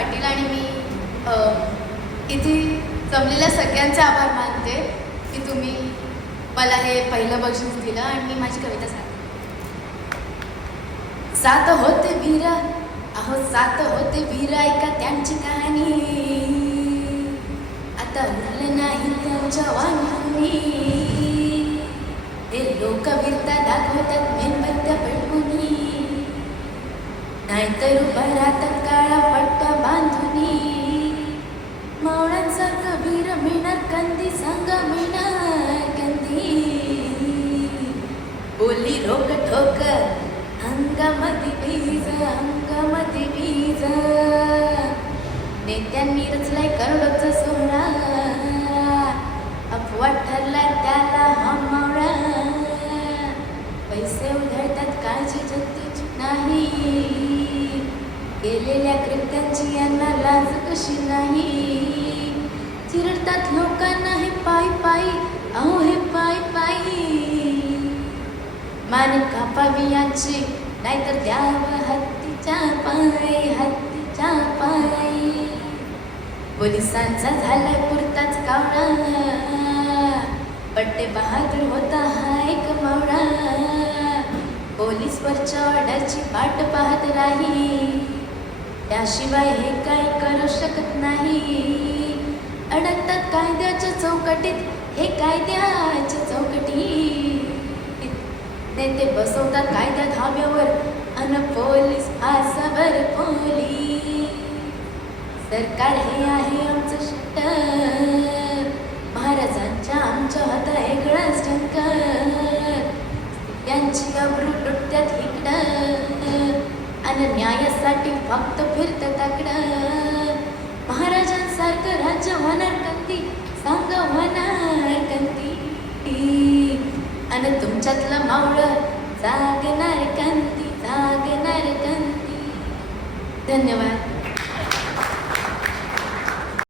पाटील आणि मी इथे जमलेल्या सगळ्यांचे आभार मानते की तुम्ही मला हे पहिलं बक्षीस दिलं आणि मी माझी कविता सांगते. सात होते वीर अहो सात होते वीर ऐका त्यांची कहाणी. आता उरलं नाही त्यांच्या वाणी हे लोकवीरता दाखवतात मेणबत्त्या पेटवून. नाहीतर उभा राहतात बोली रोक ठोक. अंगामध्ये भीज अंगामध्ये भीज. नेत्यांनी रचलाय करोडोचा सोहळा. अपवा ठरला त्याला हा मावळा पैसे उधळतात काळजी जनतेची नाही. केलेल्या कृत्यांची यांना लाज कशी नाही? चिरडतात लोकांना हे पायी पायी. अहो मान कापावी याची नाहीतर द्यावं हत्तीच्या पाय हत्तीच्या पाय. पोलिसांचा झालाय पुरताच कावळा. पट्टे बहादूर होता हा एक मावळा. पोलीस वरच्या ऑर्डरची वाट पाहत राही. त्याशिवाय हे काय करू शकत नाही. अडकतात कायद्याच्या चौकटीत हे कायद्या चौकटीत नेते बसवतात कायद्या धाब्यावर. अन पोलीस फासावर पोलीस. सरकार हे आहे आमचं शट महाराजांच्या आमच्या हात वेगळाच ढंकर. त्यांची अब्रू तुटत्यात इकडं आणि न्यायासाठी फक्त फिरत ताकडं. आणि तुमच्यातलं मावळ जागणार कांती जागणार कांती. धन्यवाद.